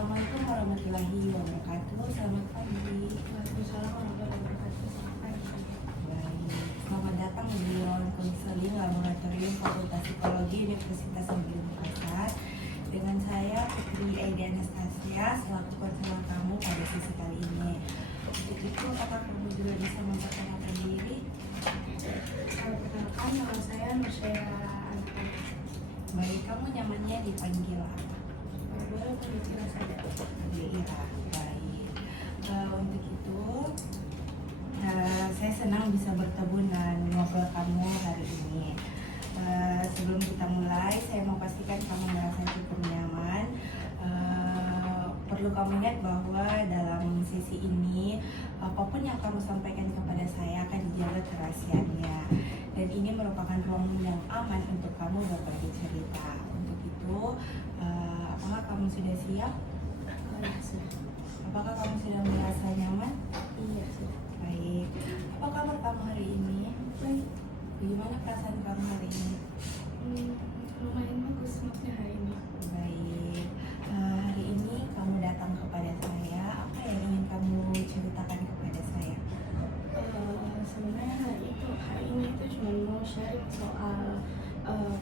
Assalamualaikum warahmatullahi wabarakatuh. Selamat pagi. Waalaikumsalam warahmatullahi wabarakatuh. Baik. Selamat datang di ruang konseling Laboratorium Fakultas Psikologi Universitas Negeri Makassar. Dengan saya Putri Aida Anastasia selaku konselor kamu pada sesi kali ini. Untuk itu, apakah kamu juga bisa memperkenalkan diri? Perkenalkan, nama saya Nursyah Anton. Baik, kamu nyamannya dipanggil apa? Boleh berbicara saja. Ira. Baik. Untuk itu, saya senang bisa bertemu dan ngobrol kamu hari ini. Sebelum kita mulai, saya mau pastikan kamu merasa cukup nyaman. Perlu kamu ingat bahwa dalam sesi ini, apapun yang kamu sampaikan kepada saya akan dijaga kerahasiaannya. Dan ini merupakan ruang yang aman untuk kamu berbagi cerita. Untuk itu, apakah kamu sudah siap? Sudah. Apakah kamu sudah merasa nyaman? Iya, sudah. Baik. Apa kabar kamu hari ini? Baik. Bagaimana perasaan kamu hari ini? Lumayan bagus moodnya hari ini. Baik. Hari ini kamu datang kepada saya. Apa yang ingin kamu ceritakan kepada saya? Sebenarnya hari ini itu cuma mau sharing soal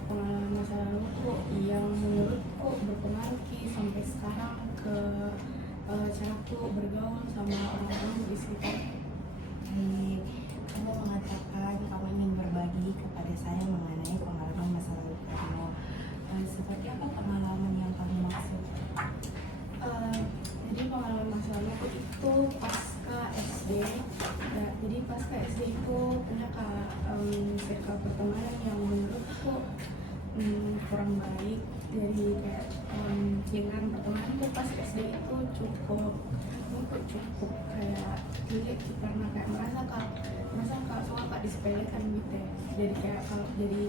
pengalaman masa laluku yang menurutku berpengaruh sampai sekarang ke caraku bergaul sama orang-orang di sekitar. Baik. Kamu mengatakan kamu ingin berbagi kepada saya mengenai pengalaman masa lalu kamu. Seperti apa pengalaman yang kamu maksud? Jadi pengalaman masa laluku itu pasca SD. Ya, jadi pasca SD itu punya circle pertemanan yang menurutku kurang baik. Jadi kayak dengan pertemananku pas SD itu cukup kayak jelek karena kayak merasa kalau soal kak disepelekan gitu ya. Jadi kayak kalau jadi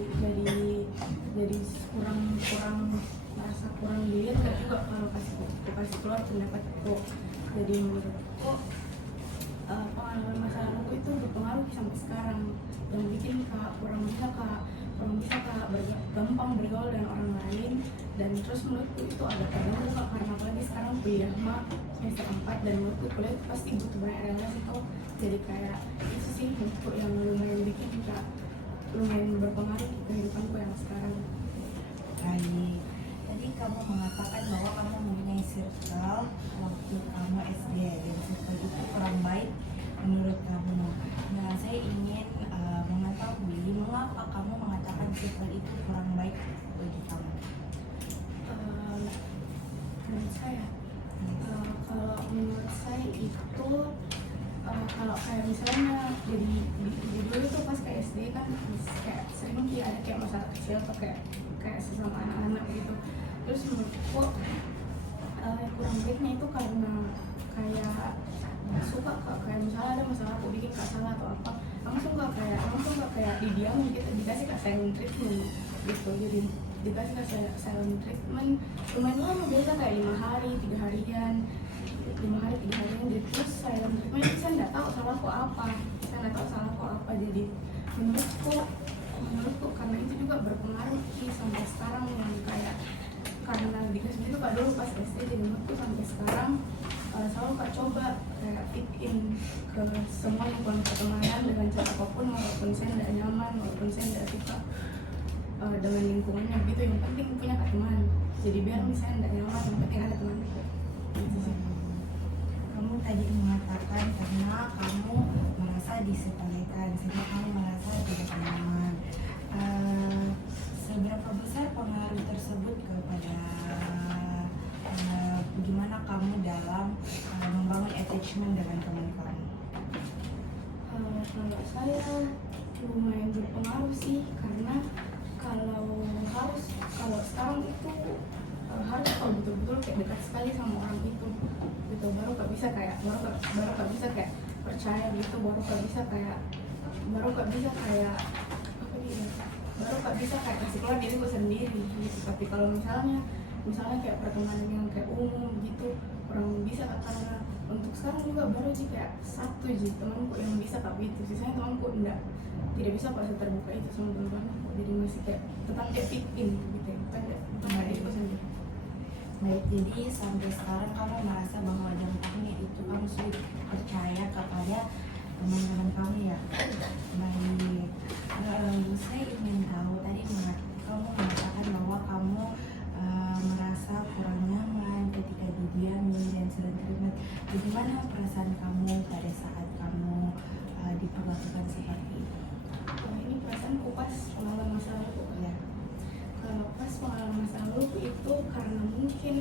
kurang merasa kurang dilihat nggak juga kalau kasih keluar pendapatku. Jadi menurutku pengalaman masa laluku itu berpengaruh sampai sekarang yang bikin kak kurang bisa gampang bergaul dengan orang lain. Dan terus menurutku itu agak terganggu kak karena apalagi sekarang kuliah semester 4 dan menurutku kuliah itu pasti butuh banyak relasi tuh. Jadi kayak itu sih menurutku yang lumayan bikin kak lumayan berpengaruh di kehidupanku yang sekarang. Baik. Tadi kamu mengatakan bahwa kamu mempunyai circle waktu kamu SD dan circle itu kurang baik menurut kamu. Nah, saya ingin mengetahui mengapa kamu mengatakan circle itu kurang baik bagi kamu. Menurut saya, kalau menurut saya itu kalau kayak misalnya jadi dulu tuh pas kayak SD kan kayak sering ada kayak masalah kecil atau kayak sesama anak-anak gitu. Terus menurutku kurang baiknya itu karena kayak suka kayak misalnya ada masalah aku bikin kak salah atau apa, langsung gak kayak didiamin gitu, dikasih kak silent treatment gitu. Jadi dikasih kak silent treatment lumayan lama, biasa kayak 5 hari 3 harian. Jadi terus silent treatment itu saya nggak tahu salahku apa. Jadi menurutku karena itu juga berpengaruh sampai sekarang yang kayak karena dikasih itu kak dulu pas SD. Jadi menurutku sampai sekarang selalu kak coba kayak fit in ke semua lingkungan pertemanan dengan cara apapun, walaupun saya tidak nyaman, walaupun saya tidak suka dengan lingkungannya gitu. Yang penting punya kak teman. Jadi biar misalnya tidak nyaman, yang penting ada teman gitu. Kamu tadi mengatakan karena kamu merasa disepelekan sehingga kamu merasa tidak nyaman. Seberapa besar pengaruh tersebut kepada bagaimana kamu dalam membangun attachment dengan teman kamu? Kalau saya lumayan berpengaruh sih, karena kalau sekarang itu harus kalau betul-betul kayak dekat sekali sama orang itu gitu, baru gak bisa kayak percaya gitu, baru gak bisa kayak kasih keluar diri gue sendiri gitu. Tapi kalau misalnya kayak pertemanan yang kayak umum gitu kurang bisa kak, karena untuk sekarang juga baru sih kayak satu temanku yang bisa, tapi itu sisanya temanku tidak bisa kok terbuka itu sama teman-teman. Jadi masih kayak tetap kayak fit in gitu ya, bukan diriku sendiri. Baik, jadi sampai sekarang kamu merasa bahwa dampaknya itu kamu sulit percaya kepada teman-teman kamu ya. Baik, saya ingin tahu tadi kamu mengatakan bahwa kamu merasa kurang nyaman ketika didiami dan selanjutnya. Bagaimana perasaan kamu pada saat kamu diperlakukan seperti itu? Ini perasaanku pas pengalaman masa lalu ya. Kalau pas pengalaman masa lalu itu karena mungkin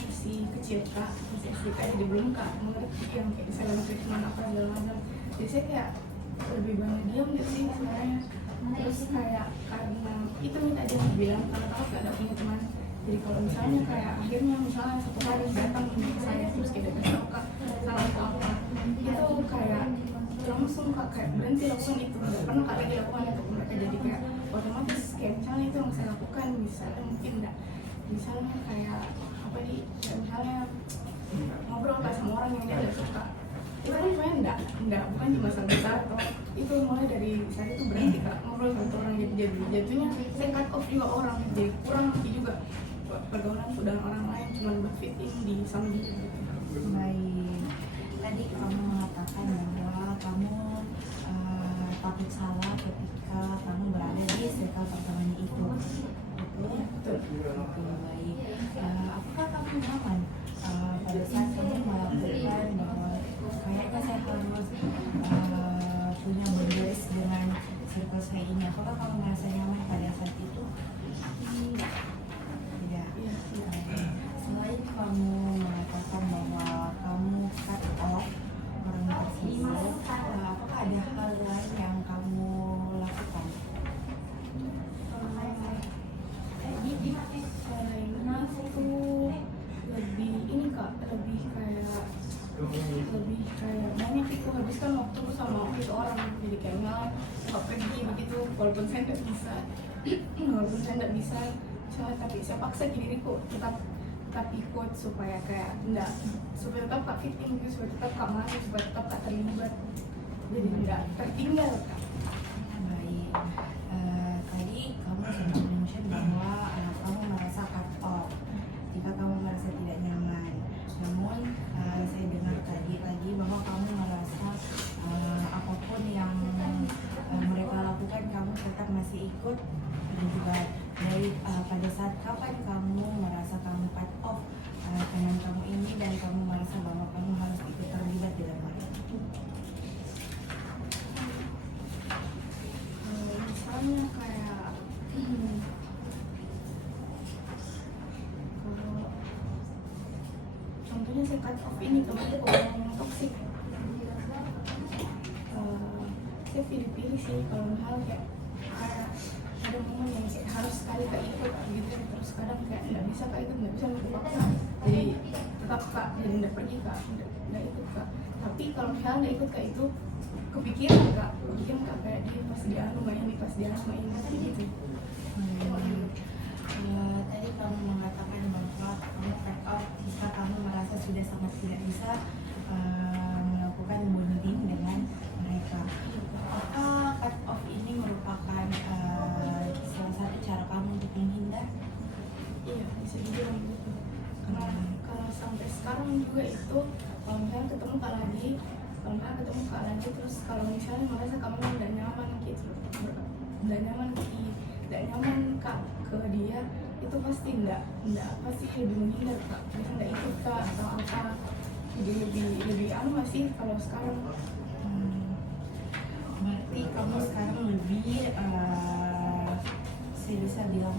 masih kecil kak, masih SD kak, jadi belum kak mengerti yang kayak misalnya treatment apa segala macam. Jadi saya kayak lebih banyak diam gitu sih sebenarnya. Terus kayak karena itu minta dia bilang karena tahu gak ada punya teman. Jadi kalau misalnya kayak akhirnya misalnya satu hari datang ke saya terus kayak kasih tau kak salah atau apa, itu kayak langsung kak kayak berhenti lakukan itu, nggak pernah kak lagi lakukan itu ke mereka. Jadi kayak otomatis kayak misalnya itu yang saya lakukan misalnya mungkin enggak, misalnya kayak apa nih, kayak misalnya ngobrol kak sama orang yang dia nggak suka, itu kan sebenarnya enggak bukan cuma besar atau itu mulai dari saya itu berhenti kak ngobrol sama orang, jadi jatuhnya saya cut off juga orang, jadi kurang lagi juga pergaulan dengan orang lain cuma buat fit in di sama dia gitu. Baik, tadi kamu mengatakan bahwa kamu takut salah ketika kamu berada di circle pertemanan itu, betul? Betul. Baik, apakah kamu nyaman pada saat kamu melakukan bahwa kayaknya saya harus punya boundaries dengan circle saya ini? Apakah kamu merasa nyaman pada saat itu? Tidak. Iya. Selain kamu mengatakan bahwa kamu cut off orang tersebut, apakah ada hal lain yang kamu lakukan? Selain itu lebih ini kak, lebih kayak banyak itu habiskan waktu sama itu orang, jadi kayaknya nggak pergi begitu walaupun saya nggak bisa misalnya, tapi saya paksa diriku tetap ikut supaya kayak enggak, supaya tetap kak fit in gitu, supaya tetap kak masuk, supaya tetap kak terlibat, jadi enggak tertinggal kak. Baik, tadi kamu sempat mention bahwa kamu merasa cut off jika kamu merasa tidak nyaman. Namun saya dengar tadi bahwa kamu merasa apapun yang mereka lakukan kamu tetap masih ikut, dan juga dari pada saat kapan kamu merasa kamu cut off teman kamu ini dan kamu merasa bahwa kamu harus ikut terlibat dalam hal itu? Misalnya kayak kalau contohnya saya cut off ini teman orang yang toksik, saya pilih-pilih sih. Kalau hal kayak ada momen yang kayak harus sekali kak ikut gitu, terus kadang kayak nggak bisa kak ikut, nggak bisa paksa, jadi tetap kak, jadi nggak pergi kak, nggak ikut kak. Tapi kalau misalnya nggak ikut kak itu kepikiran kak kayak dia pas dia rumah ini, pas dia rumah ini gitu. Tadi kamu mengatakan bahwa kamu cut off jika kamu merasa sudah sangat tidak bisa melakukan bonding dengan mereka. Apakah cut off ini merupakan salah satu cara kamu untuk menghindar? Iya, bisa dibilang gitu. Karena kalau sampai sekarang juga itu kalau misalnya ketemu kak lagi, terus kalau misalnya merasa kamu nggak nyaman gitu, nggak nyaman kak ke dia, itu pasti pasti lebih menghindar kak, bisa nggak ikut kak atau apa, jadi lebih aman sih kalau sekarang. Berarti kamu sekarang lebih saya bisa bilang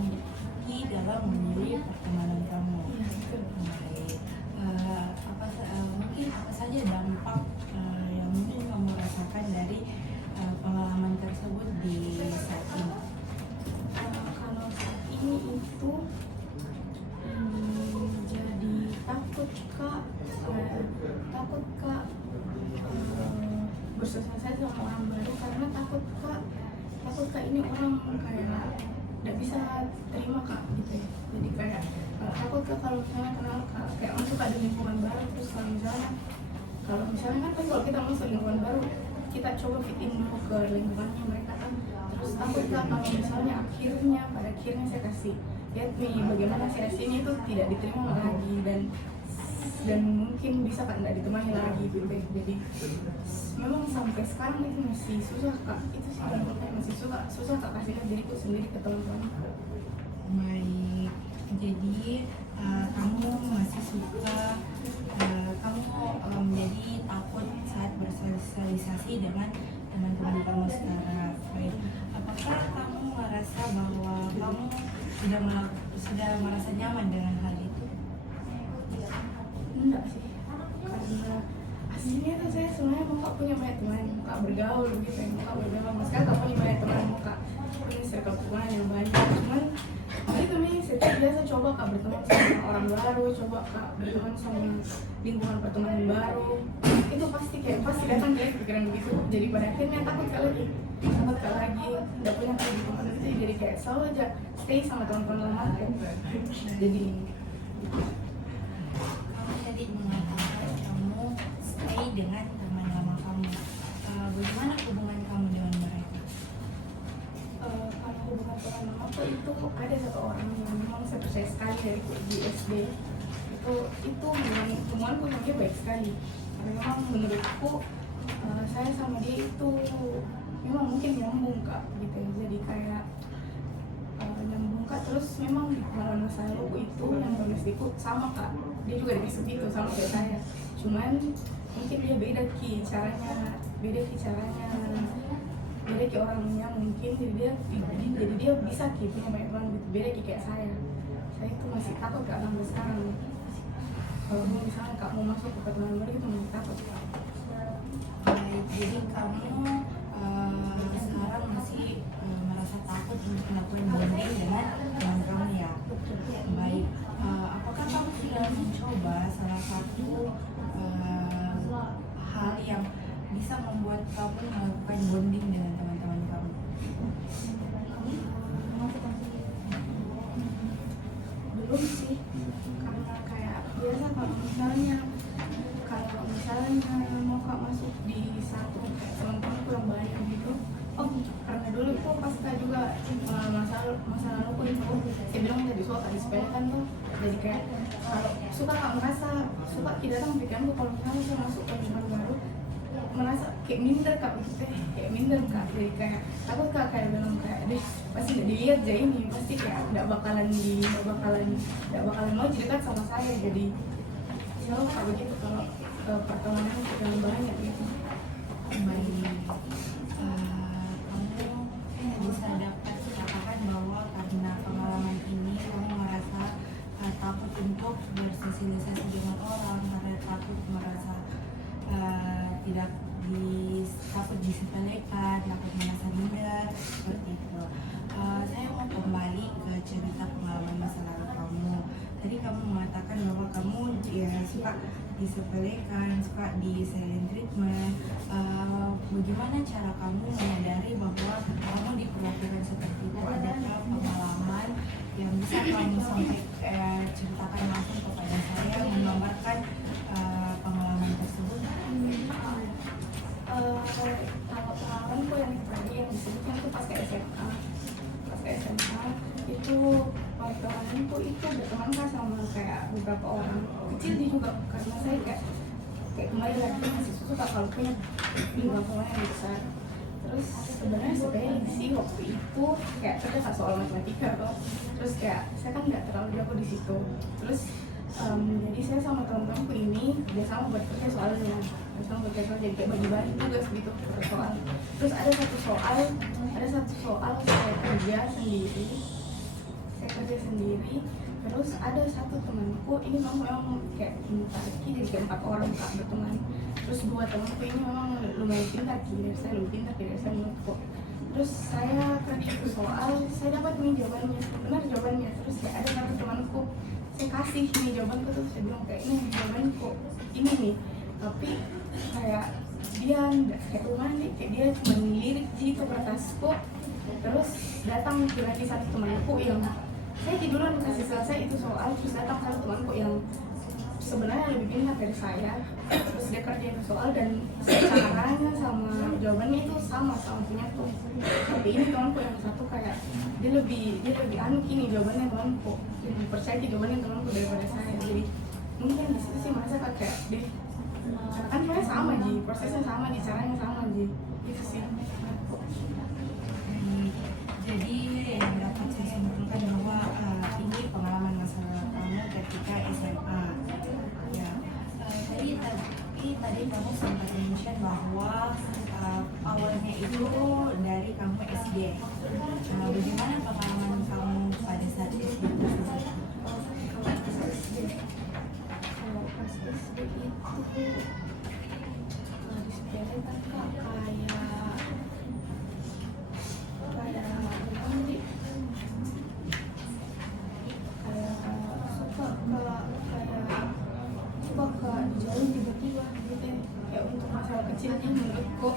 tinggi dalam memilih pertemanan kamu. Iya, betul. Baik. Mungkin apa saja dampak yang mungkin kamu rasakan dari pengalaman tersebut di saat ini? Kalau saat ini itu jadi takut kak bersosialisasi sama orang baru, karena takut kak ini orang kayak nggak bisa terima kak gitu ya. Jadi kayak takut kak kalau misalnya kenal kak, kayak masuk ada lingkungan baru, terus kalau misalnya kan kalau kita masuk lingkungan baru kita coba fit in dulu ke lingkungannya mereka kan, terus takut Kak kalau misalnya pada akhirnya saya kasih lihat nih bagaimana saya sini itu tidak diterima lagi dan mungkin bisa Kak nggak ditemani lagi gitu. Jadi memang sampai sekarang itu masih susah Kak, itu sih yang menurut saya masih susah Kak kasih lihat diriku sendiri ke teman-teman. Baik, jadi kamu masih suka, kamu menjadi takut saat bersosialisasi dengan teman-teman kamu sekarang. Baik, apakah kamu merasa bahwa kamu sudah merasa nyaman dengan hal itu? Enggak sih, karena aslinya tuh saya sebenarnya mau punya banyak teman, mau bergaul gitu, mau bergaul. Sekarang gak punya banyak teman, mau punya circle teman yang banyak. Cuman itu nih, saya biasa coba Kak berteman sama orang baru, coba Kak berteman sama lingkungan pertemanan baru. Itu pasti datang kayak pikiran begitu. Jadi pada akhirnya takut Kak lagi, nggak punya kayak gitu. Jadi kayak selalu aja stay sama teman-teman lama. Jadi Kamu tadi mengatakan kamu stay dengan teman lama kamu. Bagaimana hubungan kamu dengan mereka? kalau hubungan teman lama tuh itu ada satu orang yang memang saya percaya sekali dari di SD. Itu memang hubunganku sama dia baik sekali. Karena memang menurutku saya sama dia itu memang mungkin nyambung Kak gitu ya. Jadi kayak nyambung Kak, terus memang di pengalaman masa lalu itu yang domestikku sama Kak, dia juga dikasih gitu sama kayak saya, cuman mungkin dia beda caranya, beda orangnya mungkin, jadi dia bisa punya banyak orang gitu, beda kayak saya itu masih takut Kak sampai sekarang. Kalau misalnya Kak mau masuk ke pertemanan baru itu masih takut Kak. Baik, jadi kamu sekarang masih merasa takut untuk melakukan bonding dengan teman kamu ya? Baik, apakah kamu sudah mencoba salah satu hal yang bisa membuat kamu melakukan bonding dengan teman-teman kamu? Belum sih, karena kayak biasa kalau misalnya mau Kak masuk di satu teman-teman kurang banyak gitu. Karena dulu tuh pas Kak juga masa lalu pun itu saya bilang jadi suka Kak disepelekan tuh. Jadi kayak kalau suka Kak merasa suka kita datang pikiranku kalau misalnya saya masuk ke teman baru merasa kayak minder Kak begitu, kayak minder Kak. Jadi kayak takut Kak kayak bilang kayak deh pasti nggak dilihat aja ini, pasti kayak nggak bakalan mau jadi dekat sama saya. Jadi selalu Kak begitu kalau pertemanan yang banyak gitu. Baik, kamu bisa dapat katakan bahwa karena pengalaman ini kamu merasa takut untuk bersosialisasi dengan orang, karena takut merasa tidak takut disepelekan, takut merasa minder, seperti itu. Saya mau kembali ke cerita pengalaman masa lalu kamu. Tadi kamu mengatakan bahwa kamu suka disepelekan, suka di silent treatment. Bagaimana cara kamu menyadari bahwa kamu diperlakukan seperti itu? Adakah pengalaman yang bisa kamu ceritakan langsung kepada saya, menggambarkan pengalaman tersebut? Kalau pengalamanku yang tadi yang disebutkan itu pas ke SMA itu pertemananku itu berteman Kak sama kayak beberapa orang kecil dia juga, karena saya kayak kembali lagi masih suka kalau punya lingkungan yang besar. Terus sebenarnya sepele sih waktu itu kayak ternyata soal matematika toh, terus kayak saya kan nggak terlalu jago di situ. Terus jadi saya sama teman-temanku ini kerjasama buat kerja soalnya, jadi kayak bagi-bagi tugas gitu per soal. Terus ada satu soal saya kerja sendiri, terus ada satu temanku ini memang kayak Tariki, jadi kayak 4 orang Kak berteman. Terus 2 temanku ini memang lumayan pintar dari saya menurutku. Terus saya kerja soal, saya dapat nih jawabannya, terus kayak ada satu temanku saya kasih nih jawabanku, terus saya bilang kayak ini jawabanku ini nih, tapi kayak dia kayak rumah nih, kayak dia cuma ngelirik gitu kertasku. Terus datang lagi satu temanku yang saya duluan kasih selesai itu soal, terus datang satu temanku yang sebenarnya lebih pintar dari saya, terus dia kerjain soal dan caranya sama jawabannya itu sama punya tuh. Tapi ini temanku yang satu kayak dia lebih anu kini jawabannya temanku, lebih percaya di jawabannya temanku daripada saya. Jadi mungkin di situ sih merasa kayak deh, kan sebenarnya sama ji, prosesnya sama ji, caranya sama ji, itu sih. Jadi yang dapat saya simpulkan bahwa ini pengalaman masa kamu ketika SMA. Ya, tadi kamu sempat mention bahwa awalnya itu dari kamu SD. Bagaimana pengalaman kamu pada saat SD tersebut? Kalau pas SD itu di sepele kan kak kayak nanti suka jauh tiba-tiba gitu ya. Kayak untuk masalah kecil ini menurutku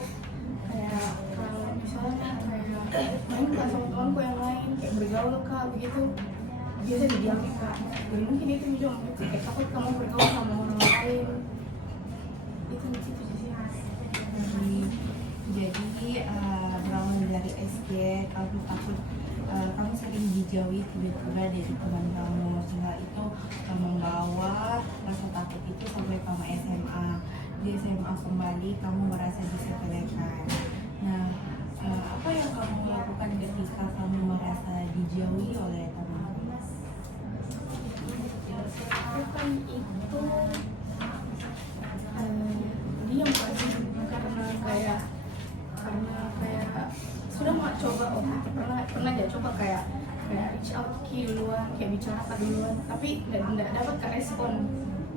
kayak kalau misalnya kayak main kak sama temanku yang lain kayak bergaul kak begitu biasa didiami kak. Jadi mungkin itu juga kayak takut kamu bergaul sama orang lain itu sih. Jadi berawal dari SD kamu takut kamu sering dijauhi tiba-tiba dari teman kamu, sehingga itu membawa rasa takut itu sampai kamu SMA. Di SMA kembali kamu merasa disepelekan. Nah, apa yang kamu lakukan ketika kamu merasa dijauhi oleh teman? Kan itu diam pasti karena kayak sudah mau coba pernah aja coba kayak reach out duluan, kayak bicara duluan, tapi tidak dapat ke respon.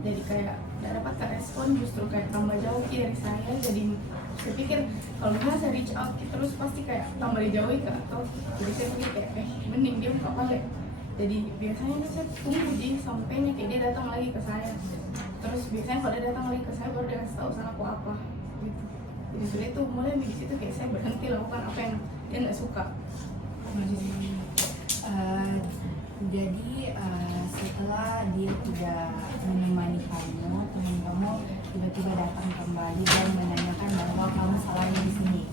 Jadi kayak tidak dapat ke respon, justru kayak tambah jauh dari saya. Jadi saya pikir kalau misalnya saya reach out terus pasti kayak tambah dijauhi kak, atau jadi saya pikir kayak mending dia nggak balik. Jadi biasanya saya tunggu sampainya kayak dia datang lagi ke saya. Terus biasanya kalau dia datang lagi ke saya baru dia kasih tahu salahku apa gitu. Jadi sudah itu mulai di situ kayak saya berhenti lakukan apa yang dia nggak suka. Jadi setelah dia tidak menemani kamu, teman kamu tiba-tiba datang kembali dan menanyakan bahwa kamu salahnya di sini.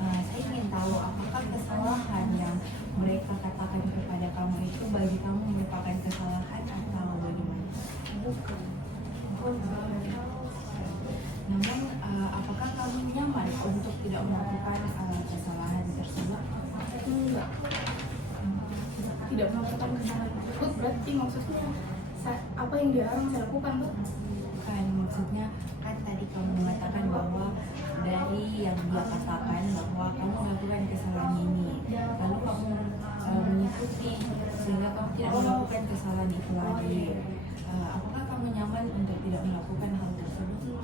Saya ingin tahu apakah kesalahan yang mereka katakan kepada kamu itu bagi kamu merupakan kesalahan atau bagaimana? Bukan. Namun apakah kamu nyaman untuk tidak melakukan kesalahan tersebut? Enggak. Tidak melakukan kesalahan tersebut berarti maksudnya apa yang dilarang saya lakukan tuh? Kan maksudnya kan tadi kamu mengatakan bahwa dari yang dia katakan bahwa kamu melakukan kesalahan ini, lalu kamu mengikuti sehingga kamu tidak melakukan kesalahan itu lagi. Apakah kamu nyaman untuk tidak melakukan hal tersebut?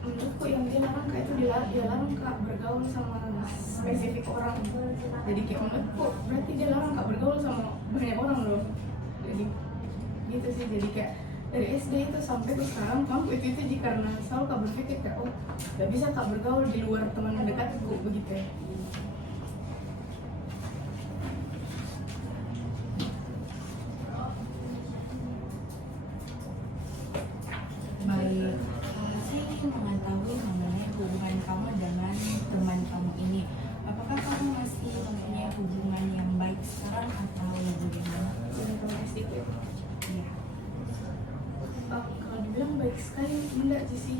Menurutku yang dia larang kayak itu dia larang kak bergaul sama spesifik orang. Jadi kayak menurutku berarti dia larang kak bergaul sama banyak orang loh. Jadi gitu sih, jadi kayak dari SD itu sampai ke sekarang kamu itu sih karena selalu kak berpikir kayak gak bisa kak bergaul di luar teman dekatku begitu ya. Baik, saya ingin mengetahui mengenai hubungan kamu dengan teman kamu ini. Apakah kamu masih mempunyai hubungan yang baik sekarang atau bagaimana? Dengan teman SD ku ya. Iya. Kalau dibilang baik sekali enggak sih,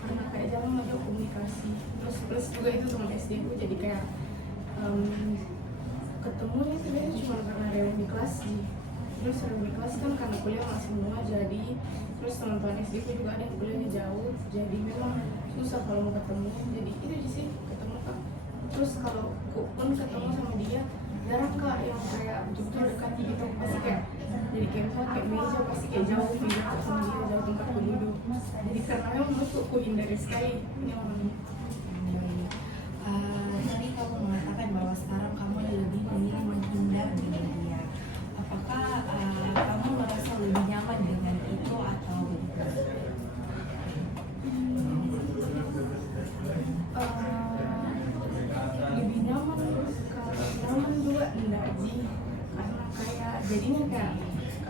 karena kayak jarang ada komunikasi. Terus plus juga itu teman SD ku, jadi kayak ketemunya sebenarnya cuma karena reuni kelas sih. Terus reuni kelas kan karena kuliah nggak semua, jadi terus teman-teman SD ku juga ada yang kuliahnya jauh, jadi memang susah kalau mau ketemu. Jadi itu sih ketemu kak. Terus kalau aku pun ketemu sama dia jarang kak yang kayak betul-betul dekat gitu, pasti kayak jadi kayak misalnya kayak meja pasti kayak jauh gitu sama dia, jauh tempatku duduk. Jadi karena memang menurutku aku hindari sekali ini orangnya. Tadi kamu mengatakan bahwa sekarang kamu lebih memilih menghindar dengan dia. Apakah kamu merasa lebih nyaman dengan itu atau bagaimana? Lebih nyaman juga enggak sih, karena kayak jadinya kayak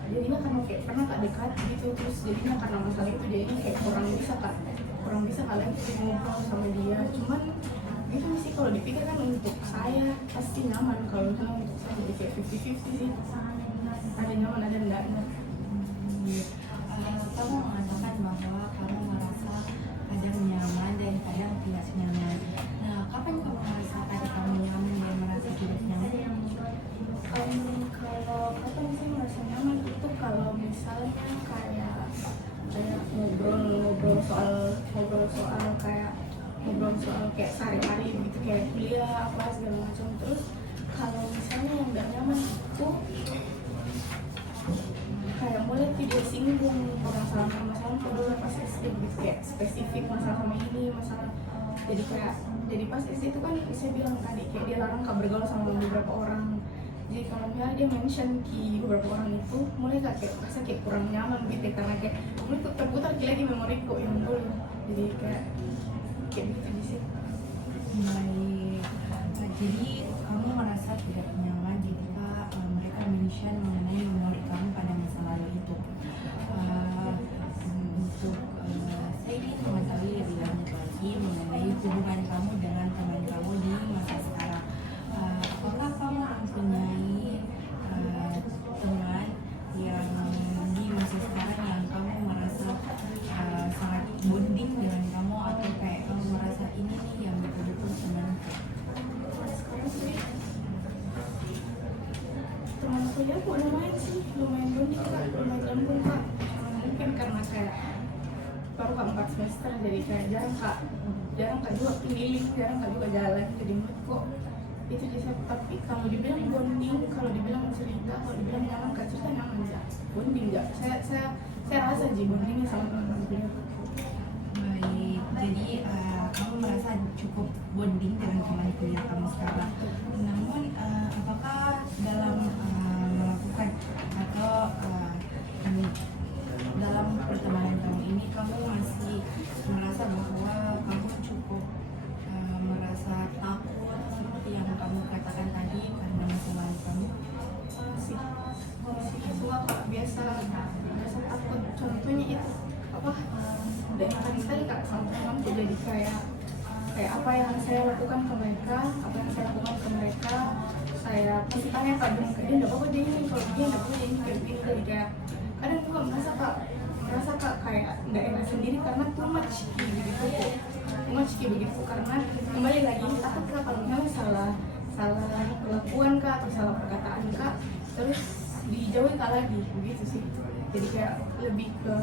jadinya karena kayak pernah kak dekat gitu, terus jadinya karena masalah itu jadinya kayak kurang bisa kalian tuh ngobrol sama dia. Cuman gitu sih kalau dipikir kan untuk saya pasti nyaman, kalau misalnya untuk saya jadi kayak 50-50 sih, ada nyaman ada enggaknya. Kamu mengatakan bahwa kamu merasa kadang nyaman dan kadang tidak nyaman. Nah, kapan kamu merasa kadang kamu nyaman dan merasa tidak nyaman? Kalau kapan sih merasa nyaman itu kalau misalnya kayak ngobrol soal kayak sehari-hari gitu, kayak kuliah apa segala macam. Terus kalau misalnya yang nggak nyaman itu kayak mulai tidak singgung orang sama masalah dulu pas SD gitu, kayak spesifik masalah sama ini masalah. Jadi pas SD itu kan saya bilang tadi kayak dia larang kak bergaul sama beberapa orang. Jadi kalau misalnya dia mention ki beberapa orang itu mulai kayak rasa kayak kurang nyaman gitu, karena kayak mulai terputar lagi memoriku yang dulu. Jadi kayak gitu sih. Baik. Nah, jadi kamu merasa tidak nyaman jika mereka mention mengenai memori kamu pada masa lalu itu. Saya ingin mengetahui lebih lanjut lagi mengenai hubungan kamu dengan teman kamu di masa sekarang. Apakah kamu mempunyai teman yang di masa sekarang yang kamu merasa sangat bonding dengan kamu, atau kayak kamu merasa ini nih yang betul-betul temanku? Sekarang sih teman kuliah aku lumayan bonding kak, lumayan nyambung kak. Mungkin karena kayak baru kak 4 semester, jadi kayak jarang kak juga keliling, jarang kak juga jalan. Jadi menurut kok itu bisa. Tapi kalau dibilang bonding, kalau dibilang cerita, kalau dibilang nyaman kak, cerita nyaman ya, bonding nggak. Saya rasa sih bondingnya sama teman kuliah. Baik, jadi kamu merasa cukup bonding dengan teman kuliah kamu sekarang. Namun apakah dalam melakukan atau dalam pertemanan kamu ini kamu masih merasa bahwa kamu cukup merasa takut seperti yang kamu katakan tadi karena masa lalu kamu? Masih suka kak, biasa takut. Contohnya itu apa, dan tadi kak sama temanku, jadi kayak apa yang saya lakukan ke mereka, saya pasti tanya kak, bilang ke dia nggak apa-apa dia ini, kalau dia nggak apa-apa dia ini kayak begini. Jadi kayak kadang juga merasa kak kayak nggak enak sendiri karena too much begitu, karena kembali lagi takut kak kalau misalnya salah perlakuan kak atau salah perkataan kak, terus dijauhi kak lagi begitu sih. Jadi kayak lebih ke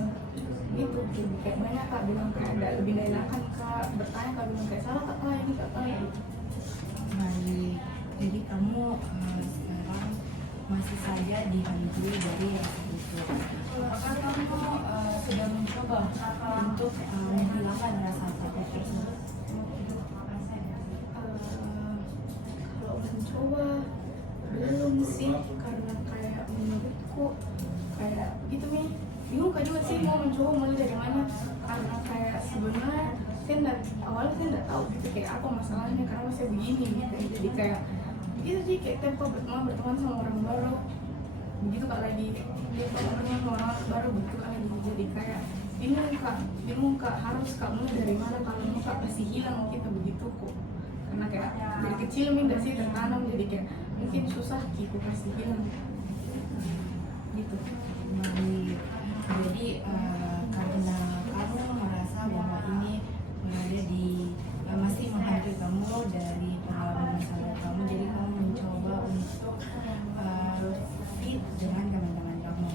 gitu, lebih kayak banyak kak bilang kayak ada lebih nggak enakan kak bertanya kak, bilang kayak salah kak ini kak gitu. Baik, jadi kamu sekarang masih saja dihantui dari rasa itu. Apakah kamu sudah mencoba untuk menghilangkan rasa takut tersebut? Kalau mencoba belum sih, karena kayak menurutku kayak gitu nih, bingung kak juga sih mau mencoba mulai dari mana, karena kayak sebenarnya awalnya saya nggak tahu gitu kayak apa masalahnya, karena masih begini gitu. Jadi kayak gitu sih, kayak tempo berteman sama orang baru begitu kak, lagi dia berteman sama orang baru begitu kak lagi. Jadi kayak bingung kak harus kak mulai dari mana, kalau mau kak pasti hilang kita begitu kok, karena kayak dari kecil minta sih tertanam, jadi kayak mungkin susah gitu pasti hilang gitu. Baik, jadi karena kamu merasa bahwa ini berada di masih menghantui kamu dari pengalaman masa lalu kamu, jadi kamu mencoba untuk fit dengan teman-teman kamu.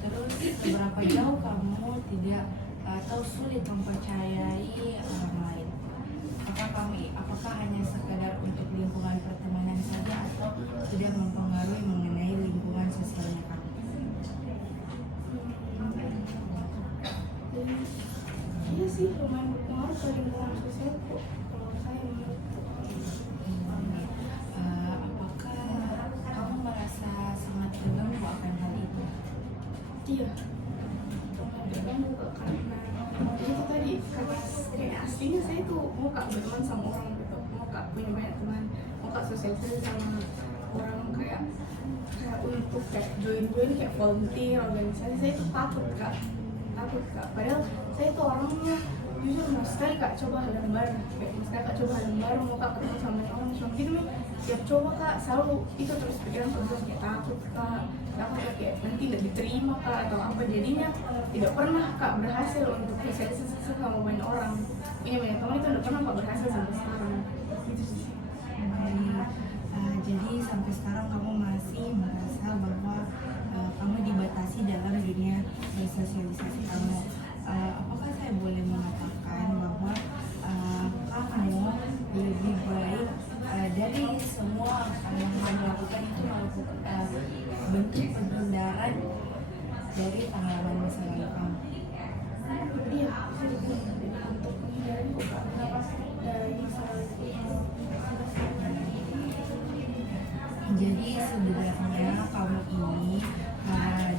Terus seberapa jauh kamu tidak atau sulit mempercayai orang lain? Apakah hanya sekedar untuk lingkungan pertemanan saja, atau sudah mempengaruhi mengenai lingkungan sosialnya kamu? Iya sih, lumayan berpengaruh ke lingkungan sosial kok kalau saya menurut. Apakah kamu merasa sangat terganggu akan hal itu? Iya, lumayan terganggu kak, karena itu tadi karena kayak aslinya saya tuh mau kak berteman sama orang gitu, mau kak punya banyak teman, mau kak sosialisasi sama orang kayak untuk kayak join kayak volunteer organisasi, saya itu takut kak. Padahal saya itu orangnya jujur mau sekali kak coba hal yang baru, kayak mau sekali kak coba hal yang baru, mau kak ketemu sama orang cuma gitu nih, tiap coba kak selalu itu terus pikiran terus kayak takut kak kayak nanti nggak diterima kak atau apa, jadinya tidak pernah kak berhasil untuk sosialisasi sama banyak orang. Ini banyak teman itu tidak pernah kak berhasil sampai sekarang gitu sih. Jadi sampai sekarang kamu masih merasa bahwa kamu dibatasi dalam dunia bersosialisasi kamu. Apakah saya boleh mengatakan bahwa kamu lebih baik dari semua yang kamu lakukan itu melakukan bentuk penghindaran dari pengalaman masa lalu kamu? Iya, bisa dibilang untuk penghindaran kok kak dari masa lalu. Jadi sebenarnya kamu ini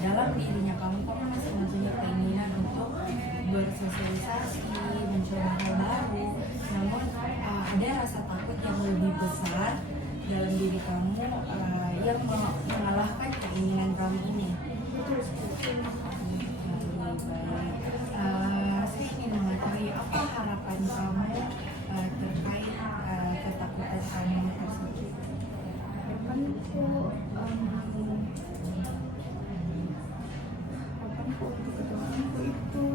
dalam dirinya kamu masih mempunyai keinginan untuk bersosialisasi, mencoba hal baru. Namun ada rasa takut yang lebih besar dalam diri kamu yang mengalahkan keinginan kamu ini. Betul sekali. Saya ingin mengetahui apa harapan kamu terkait ketakutan kamu tersebut. Harapanku untuk kedepanku itu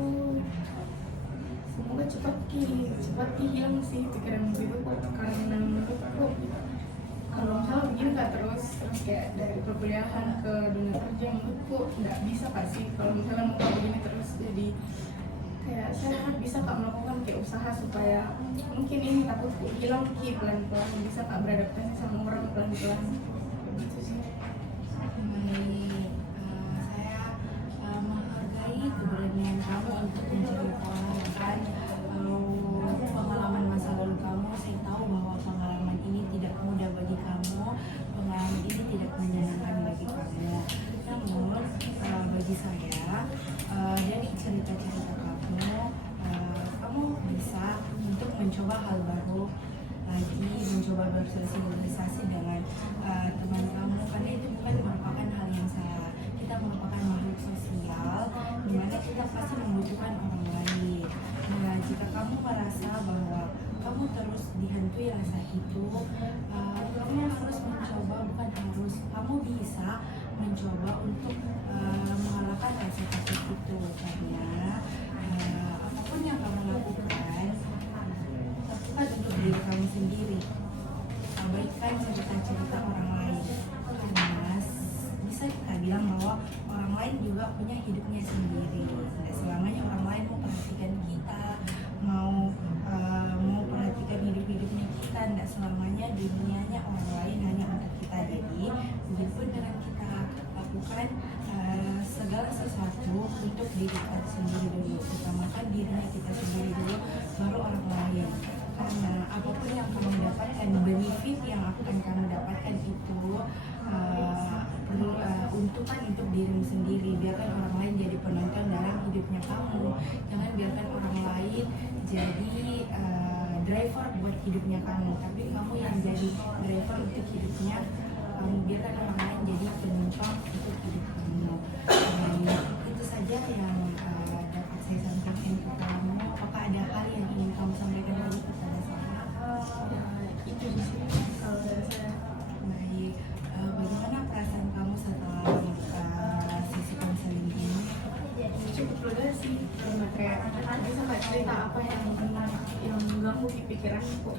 semoga cepat hilang sih pikiran itu kok, karena menurutku kalau misalnya begini nggak terus kayak dari perkuliahan ke dunia kerja, menurutku nggak bisa kak sih kalau misalnya mau begini terus. Jadi kayak saya harap bisa kak melakukan kayak usaha supaya mungkin ini takutku hilang pelan-pelan, bisa kak beradaptasi sama orang pelan-pelan gitu sih. Saya menghargai keberanian kamu untuk menceritakan pengalaman masa lalu kamu. Saya tahu bahwa pengalaman ini tidak mudah bagi kamu, pengalaman ini tidak menyenangkan bagi kamu. Namun bagi saya dari cerita-cerita kamu bisa untuk mencoba hal baru lagi, mencoba bersosialisasi dengan teman kamu, karena itu bukan merupakan hal yang salah. Kita merupakan makhluk sosial di mana kita pasti membutuhkan orang lain. Nah, jika kamu merasa bahwa kamu terus dihantui rasa itu, kamu harus mencoba, bukan harus, kamu bisa mencoba untuk mengalahkan rasa takut itu, karena apapun yang kamu lakukan untuk diri kamu sendiri. Abaikan cerita-cerita orang lain, karena bisa kita bilang bahwa orang lain juga punya hidupnya sendiri. Tidak selamanya orang lain mau perhatikan kita, mau perhatikan hidup-hidupnya kita. Tidak selamanya dunianya orang lain hanya untuk kita. Jadi begitupun dengan kita lakukan segala sesuatu untuk diri kita sendiri dulu, utamakan dirinya kita sendiri dulu, baru orang lain. Karena apapun yang kamu dapatkan, benefit yang akan kamu dapatkan itu perlu untukkan untuk dirimu sendiri. Biarkan orang lain jadi penonton dalam hidupnya kamu, jangan biarkan orang lain jadi driver buat hidupnya kamu, tapi kamu yang jadi driver untuk hidupnya kamu. Biarkan orang lain jadi penumpang untuk hidup kamu. Itu saja yang dapat saya sampaikan ke kamu. Apakah ada hal yang ingin kamu sampaikan lagi kepada saya? Itu sih kalau dari saya. Baik, bagaimana perasaan kamu setelah membuka sesi konseling ini? Cukup lega sih, karena kayak bisa kak cerita apa yang mengganggu di pikiranku.